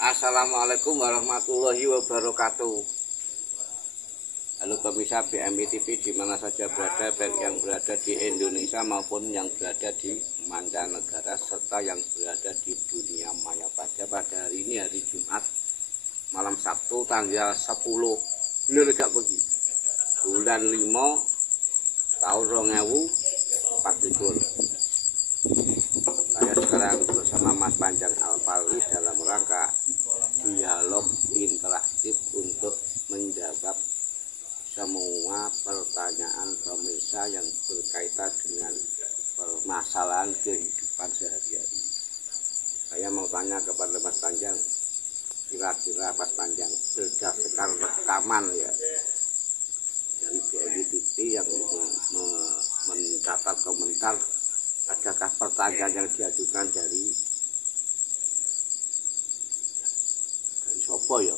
Assalamualaikum warahmatullahi wabarakatuh. Halo pemirsa BMI TV di mana saja berada, baik yang berada di Indonesia maupun yang berada di mancanegara serta yang berada di dunia maya. Pada hari ini hari Jumat malam Sabtu tanggal 10 bulan 5 tahun 2024. Saya sekarang bersama Mas Panjang Alfari dalam rangka dialog interaktif untuk menjawab semua pertanyaan pemirsa yang berkaitan dengan permasalahan kehidupan sehari-hari. Saya mau tanya kepada Mas Panjang, kira-kira Mas Panjang berdasarkan rekaman ya dari BMI TV yang mencatat komentar, adakah pertanyaan yang diajukan dari sopo ya?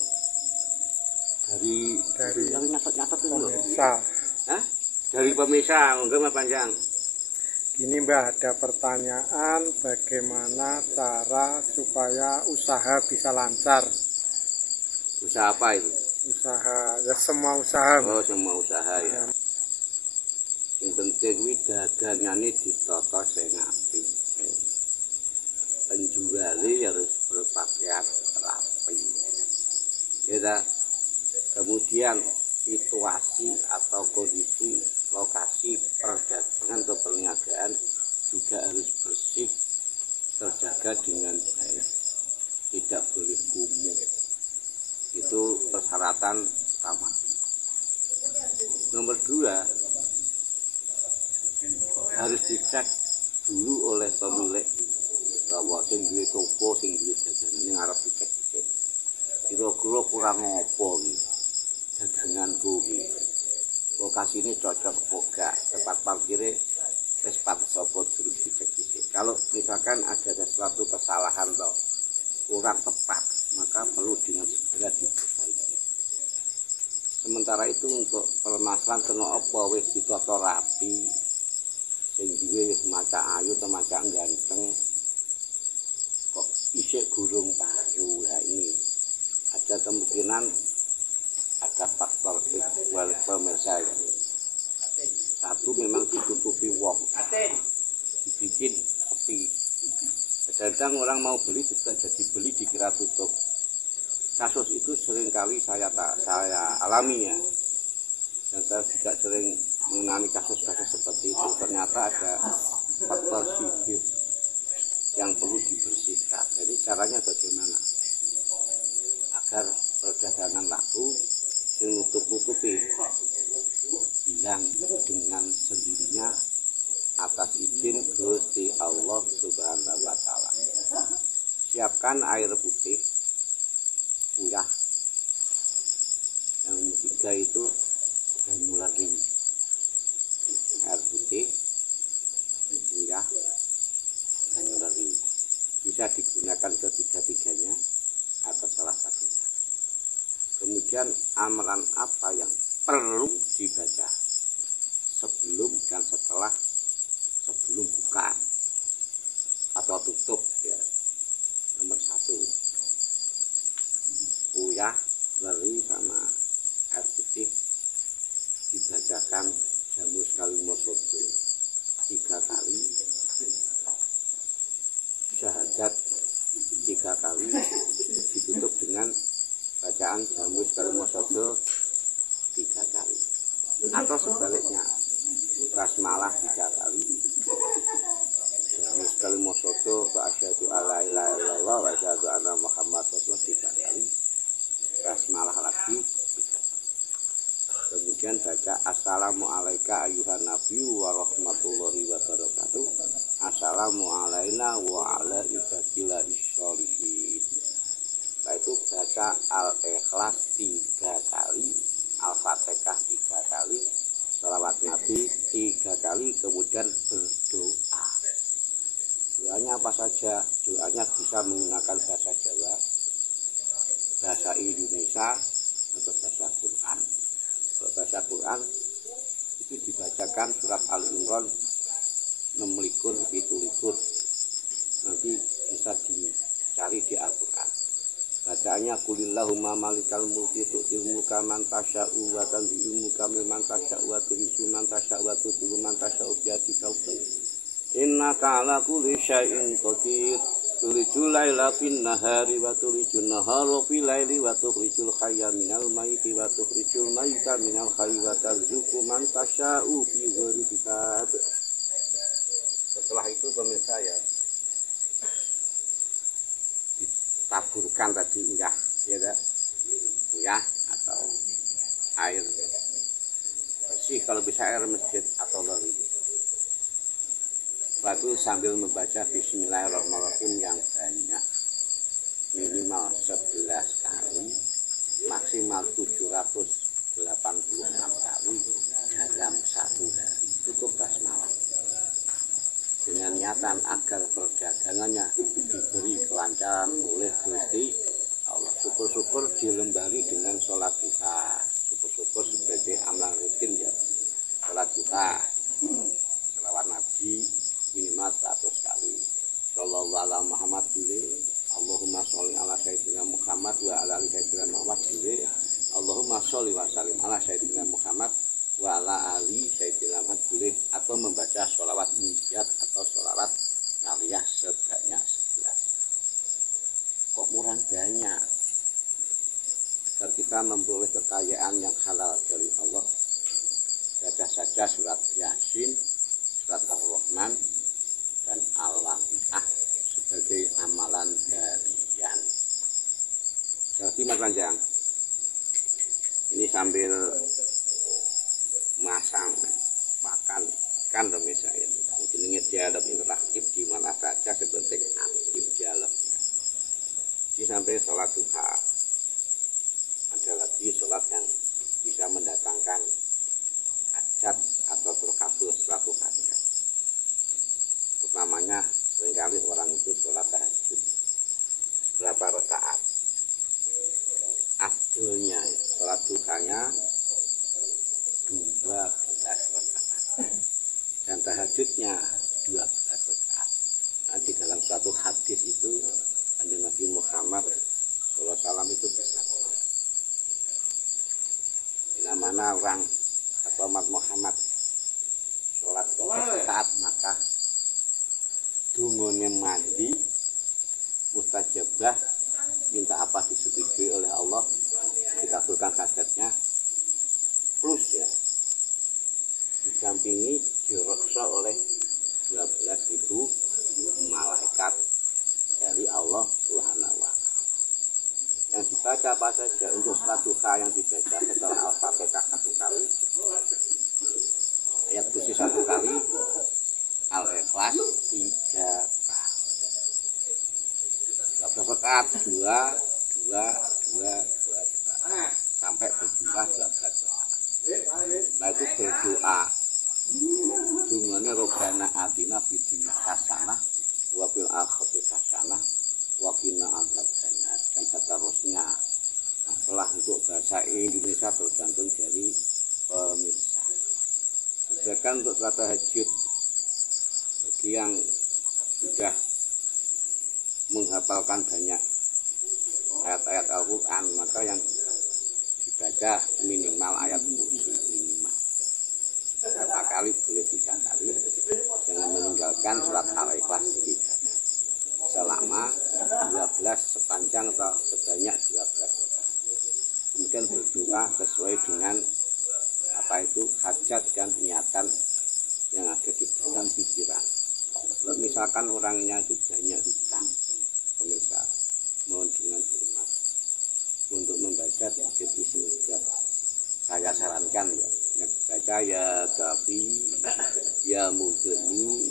Dari yang nyatet itu pemirsa. Hah? Dari pemirsa, enggak Mas Panjang. Gini Mbah, ada pertanyaan bagaimana cara supaya usaha bisa lancar. Usaha apa itu? Usaha, ya semua usaha. Oh, semua usaha ya. Yang penting kuwi dagangane ditata sing apik. Penjualnya harus berpakaian rapi. Ya, kemudian situasi atau kondisi lokasi perdagangan atau perniagaan juga harus bersih, terjaga dengan baik, tidak boleh kumuh. Itu persyaratan utama. Nomor 2, harus dicek dulu oleh pemilik bahwa sing duwe toko, sing duwe dagangan ini arep dicek dicek. Kira-kira kurang apa iki daganganku iki. Lokasi ini cocok apa enggak? Tempat parkirnya wis pantes apa durung dicek-dicek. Kalau misalkan ada sesuatu kesalahan atau kurang tepat, maka perlu dengan segera diperbaiki. Sementara itu untuk permasalahan kena apa wis ditata rapi, sing duwe wis macak ayu atau macak ganteng, kok isih gurung payu. Ya ini ada kemungkinan ada faktor ikhwal pemirsa. Satu, memang ditutupi wong, dibikin sepi. Kadang orang mau beli bukan jadi beli dikira tutup. Kasus itu seringkali saya alami ya, dan saya juga sering mengalami kasus-kasus seperti itu. Ternyata ada faktor sihir yang perlu dibersihkan. Jadi caranya bagaimana agar perdagangan laku nutup-nutupi, hilang dengan sendirinya atas izin Gusti Allah Subhanahu wa Ta'ala. Siapkan air putih puyah. Yang ketiga itu granulari. Air putih puyah granulari. Bisa digunakan ketiga-tiganya atau salah satunya. Kemudian amalan apa yang perlu dibaca sebelum dan setelah, sebelum buka atau tutup ya. Nomor 1, uyah, leri sama air putih dibacakan jamus kalimah sodo 3 kali, syahadat 3 kali, ditutup dengan bacaan jamus kalimah sodo 3 kali, atau sebaliknya basmalah 3 kali, jamus kalimah sodo wa asyhadu alla ilaha illallah wa asyhadu anna muhammad rasulullah 3 kali, basmalah lagi 3 kali. Kemudian baca assalamu alayka ayyuhan nabiyyu wa rahmatullahi wa barakatuh, assalamu alayna wa ala ibadillahis sholihin. Setelah itu baca Al-Ikhlas 3 kali, Al-Fatihah 3 kali, Shalawat Nabi 3 kali, kemudian berdoa. Doanya apa saja? Doanya bisa menggunakan bahasa Jawa, bahasa Indonesia, atau bahasa Quran. Kalau bahasa Quran itu dibacakan surat Al-Imran 6 likur. Nanti bisa dicari di Al-Quran. bacaannya kulillahumma malikal mulki tu'til mulka man tasya'u wa tanzi'ul mulka mimman tasya'u wa tu'izzu man tasya'u wa tudhillu man tasya'u biyadikal khair innaka ala kulli syai'in qadir tulijul laila fin nahari wa tulijul nahara fil laili wa tukhrijul hayya minal mayyiti wa tukhrijul mayyita minal hayyi wa tarzuqu man tasya'u bi ghairi hisab. Setelah itu pemirsa ya ditaburkan tadi uyah ya, uyah atau air bersih kalau bisa air masjid atau lori. Lalu sambil membaca Bismillahirrahmanirrahim yang banyak, minimal 11 kali, maksimal 786 kali dalam satu hari. Cukup basmalah. Dengan niatan agar perdagangannya diberi kelancaran oleh Gusti Allah. Syukur-syukur dilembari dengan sholat duha. Syukur-syukur sebagai amal rutin ya. Sholat duha, selawat Nabi minimal 100 kali. Sallallahu ala Muhammad boleh. Allahumma sholli ala sayyidina Muhammad wa ala ali sayyidina Muhammad boleh. Allahumma sholli wa sallim ala sayyidina Muhammad wa ala ali sayyidina Muhammad boleh. Atau membaca sholawat munjiat atau sholawat naliyah sebanyak 11. Kok murah banyak? Agar kita memperoleh kekayaan yang halal dari Allah, baca saja surat Yasin, surat Ar-Rahman, dan Al-Waqiah sebagai amalan harian. Jadi Mas Panjang, ini sambil masang makan kan pemirsa ya. Ini dialog interaktif di mana saja sepenting aktif dialognya. Ini sampai sholat duha. Ada lagi sholat yang bisa mendatangkan hajat atau terkabul suatu hajat. Utamanya seringkali orang itu sholat tahajud berapa rakaat. Afdolnya sholat duhanya 12 rakaat dan tahajudnya 12 rakaat. Nah, di dalam suatu hadis itu Nabi Muhammad SAW itu bersabda, bila mana orang atau umat Muhammad sholat 12 rakaat maka dungone mandi mustajabah, minta apa disetujui oleh Allah, dikabulkan hajatnya, plus ya didampingi direksa oleh 12.000 malaikat dari Allah Subhanahu wa Ta'ala. Yang dibaca apa saja untuk sholat duha yang dibaca setelah Al-Fatihah 1 kali, ayat kursi 1 kali, Al-Ikhlas 3 kali. 12 rakaat 2 sampai berjumlah 12 rakaat. Nah itu berdoa. Dungane robbana atina fid dunya hasanah wa fil akhirati hasanah wa qina adzabannar dan seterusnya. Nah, setelah untuk bahasa Indonesia tergantung dari pemirsa. Sedangkan untuk sholat tahajud bagi yang sudah menghafalkan banyak ayat-ayat Al-Quran, maka yang dibaca minimal ayat kursi minimal. Berapa kali boleh 3 kali, jangan meninggalkan surat Al-Ikhlas 3 kali. Selama 12 sepanjang atau sebanyak 12 rakaat. Kemudian berdoa sesuai dengan apa itu hajat dan niatan yang ada di dalam pikiran. Kalau misalkan orangnya itu banyak hutang, pemirsa, mohon dengan hormat untuk membaca tafsir Bismillah. Saya sarankan ya, yang baca ya Kafi, ya Mughni,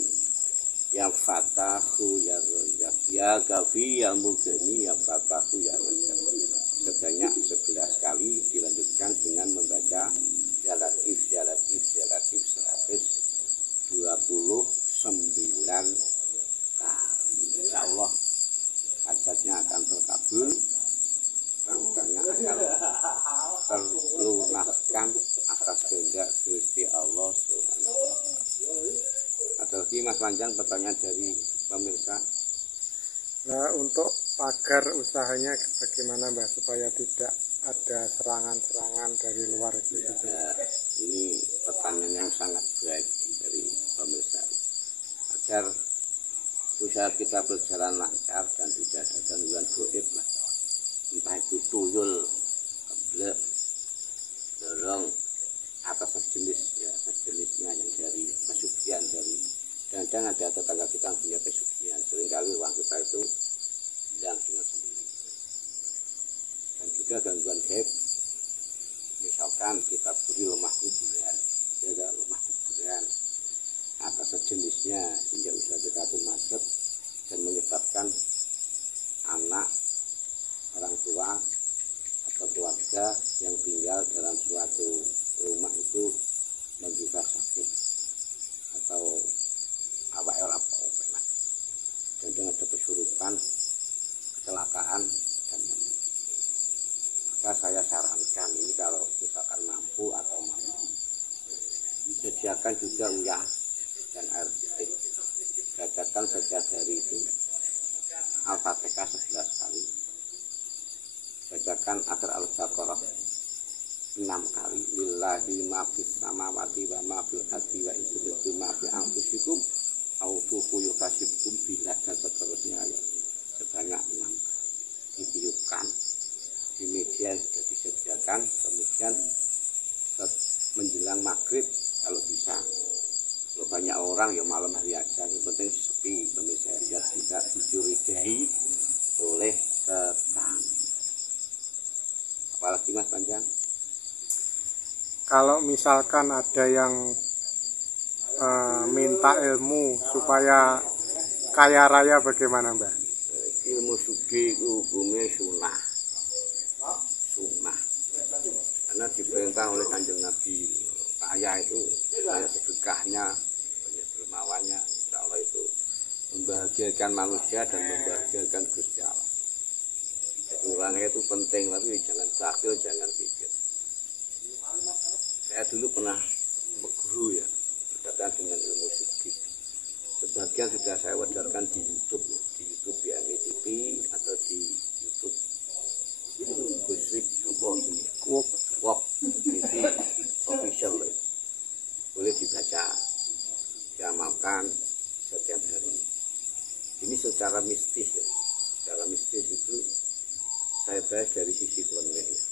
ya Fatahu, ya Rojab, ya Kafi, ya Mughni, ya Fatahu, ya Rojab. Sebanyak 11 kali dilanjutkan dengan membaca ya Latif, ya Latif, ya Latif 129 kali. Insya Allah hajatnya akan terkabul, rangkanya akan terlunaskan atas kehendak Gusti Allah Subhanahu wa Ta'ala. Ada lagi Mas Panjang pertanyaan dari pemirsa. Nah, untuk pagar usahanya bagaimana Mbah supaya tidak ada serangan-serangan dari luar gitu. Ya, ini pertanyaan yang sangat baik dari pemirsa. Agar usaha kita berjalan lancar dan tidak ada gangguan goib lah. Entah itu tuyul, keblek, dorong, atau sejenis ya sejenisnya yang dari pesugihan dari kadang ada tetangga kita yang punya pesugihan, seringkali uang kita itu hilang dengan sendiri. Dan juga gangguan gaib, misalkan kita beri lemah kuburan, ada lemah kuburan atau sejenisnya sehingga usaha kita itu macet dan menyebabkan anak, orang tua atau keluarga yang tinggal dalam suatu rumah itu menderita sakit atau awak penak, dan ada kesurupan, kecelakaan dan lain-lain. Maka saya sarankan ini kalau misalkan mampu atau mampu sediakan juga uyah dan air putih. Bacakan setiap hari itu Al-Fatihah 11 kali. Bacakan Akhir Al-Baqarah 6 kali. Lillahi ma fis samawati wa ma fil ardi wa in ma fi anfusikum au tuqu yuhasibkum billah dan seterusnya ya. Sebanyak 6 kali. Ditiupkan di media sudah disediakan, kemudian menjelang maghrib kalau bisa. Kalau banyak orang ya malam hari aja, yang penting sepi, pemirsa, biar tidak dicurigai oleh tetangga. Apalagi Mas Panjang? Kalau misalkan ada yang minta ilmu supaya kaya raya bagaimana Mbah? Ilmu sugih itu hukumnya sunnah. Karena diperintah oleh Kanjeng Nabi, kaya itu banyak sedekahnya, banyak dermawannya, insya Allah itu membahagiakan manusia dan membahagiakan Gusti Allah. Orangnya itu penting, tapi jangan bakhil, jangan pikir. Saya dulu pernah berguru ya, berkaitan dengan ilmu sugih. Sebagian sudah saya wajarkan di YouTube BMI TV atau di YouTube Buswik Wok TV official, boleh dibaca, diamalkan setiap hari. Ini secara mistis ya, secara mistis itu saya bahas dari sisi klinik ya,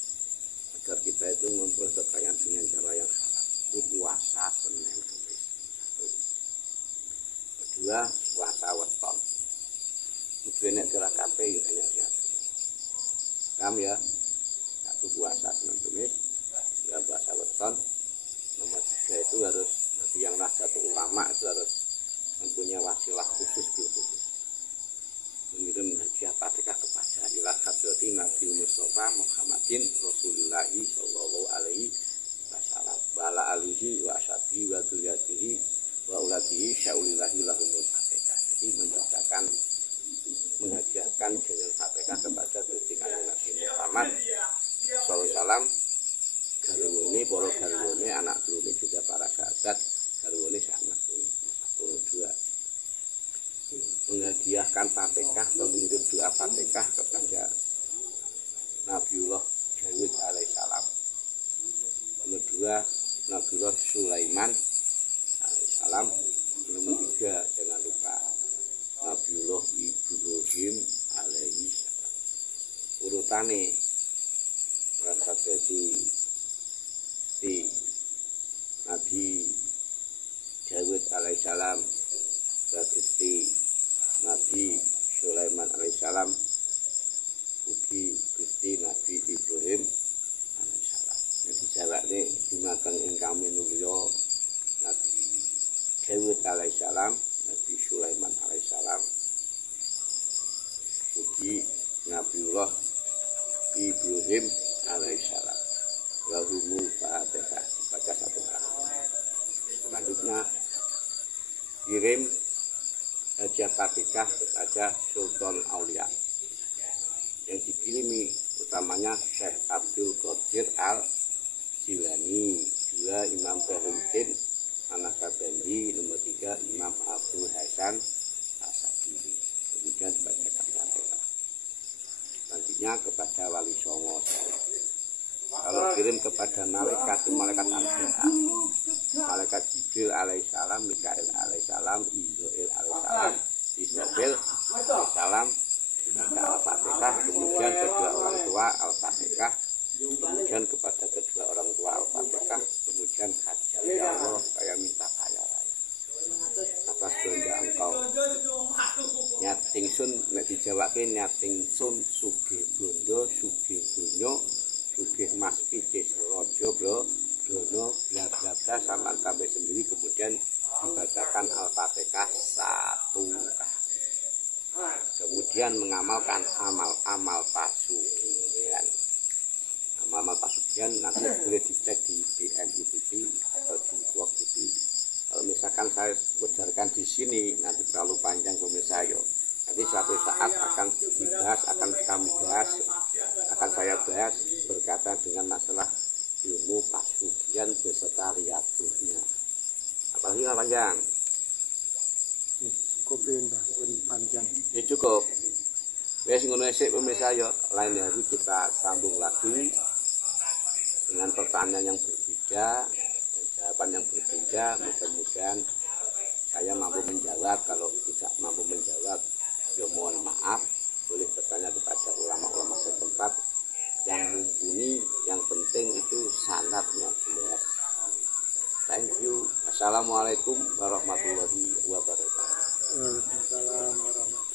agar kita itu memperoleh kekayaan dengan cara yang halal. Itu puasa Senin Kamis. Kedua, puasa weton. Itu enak gerak kafe, enak sehat. Paham ya? Satu puasa Senin Kamis, dua puasa weton. Nomor 3 itu harus bagi yang Nahdlatul Ulama itu harus mempunyai wasilah khusus gitu. Mengirim hadiah Fatihah kepada ilah hadrati Nabi Mustafa Muhammadin Rasulullah sallallahu alaihi wasallam wa ala alihi wa ashabihi wa dzurriyyatihi wa ulatihi syaulillahi lahumul Fatihah. Jadi membacakan menghadiahkan jalan Fatihah kepada Gusti Kanjeng Nabi Muhammad sallallahu alaihi wasallam, garwane para garwane anak turune juga para sahabat garwane anak turune 1 2 menghadiahkan Fatihah, mengirim doa Fatihah kepada Nabiullah Dawud alaihissalam. Nomor 2 Nabiullah Sulaiman alaihissalam. Nomor 3 jangan lupa Nabiullah Ibrahim alaihissalam. Urutane merasa jadi Nabi Dawud alaihissalam, Gusti Nabi Sulaiman alaihissalam, ugi Gusti Nabi Ibrahim alaihissalam. Yang dijawab ini dimakan ingkang minulya Nabi Dawud alaihissalam, Nabi Sulaiman alaihissalam, ugi Nabiullah Ibrahim alaihissalam. Lahumul Fatihah, baca 1 kali. Selanjutnya kirim hadiah Fatihah kepada Sultan Aulia yang dikirimi utamanya Syekh Abdul Qadir Al-Jilani, 2 Imam Baharuddin An-Naksabandi, nomor 3 Imam Abdul Hasan As-Sakili. Kemudian dibacakan Fatihah. Selanjutnya kepada Wali Songo. Kalau kirim kepada malaikat itu malaikat Arba'a, malaikat Jibril alaihissalam, Mikail alaihissalam, Israil alaihissalam, Israfil alaihissalam, kepada Al-Fatihah, kemudian kedua orang tua Al-Fatihah, kemudian kepada kedua orang tua Al-Fatihah, kemudian hajat ya Allah saya minta kaya raya atas kehendak engkau. Nyating sun nek dijawabke nyating sun sugih bondo sugih donya sugih mas picis raja bro dono bla bla bla sampai tambah sendiri, kemudian dibacakan Al-Fatihah 1 kali. Kemudian mengamalkan amal-amal pasugihan. Amal-amal pasugihan nanti boleh dicek di BNI TV atau di Work TV. Kalau misalkan saya ujarkan di sini nanti terlalu panjang pemirsa yo. Nanti suatu saat akan dibahas, akan kami bahas, akan saya bahas berkaitan dengan masalah ilmu pasugihan beserta riyadhahnya. Apalagi nggak panjang? Cukupin Mbah, pun panjang. Ya cukup. Wes ngono sik pemirsa yo, lain hari kita sambung lagi dengan pertanyaan yang berbeda dan jawaban yang berbeda. Mudah-mudahan saya mampu menjawab. Kalau tidak mampu menjawab, ya mohon maaf. Boleh bertanya kepada ulama-ulama setempat yang mumpuni. Yang penting itu sanadnya jelas. Thank you. Assalamualaikum warahmatullahi wabarakatuh. Waalaikumsalam warahmatullahi wabarakatuh.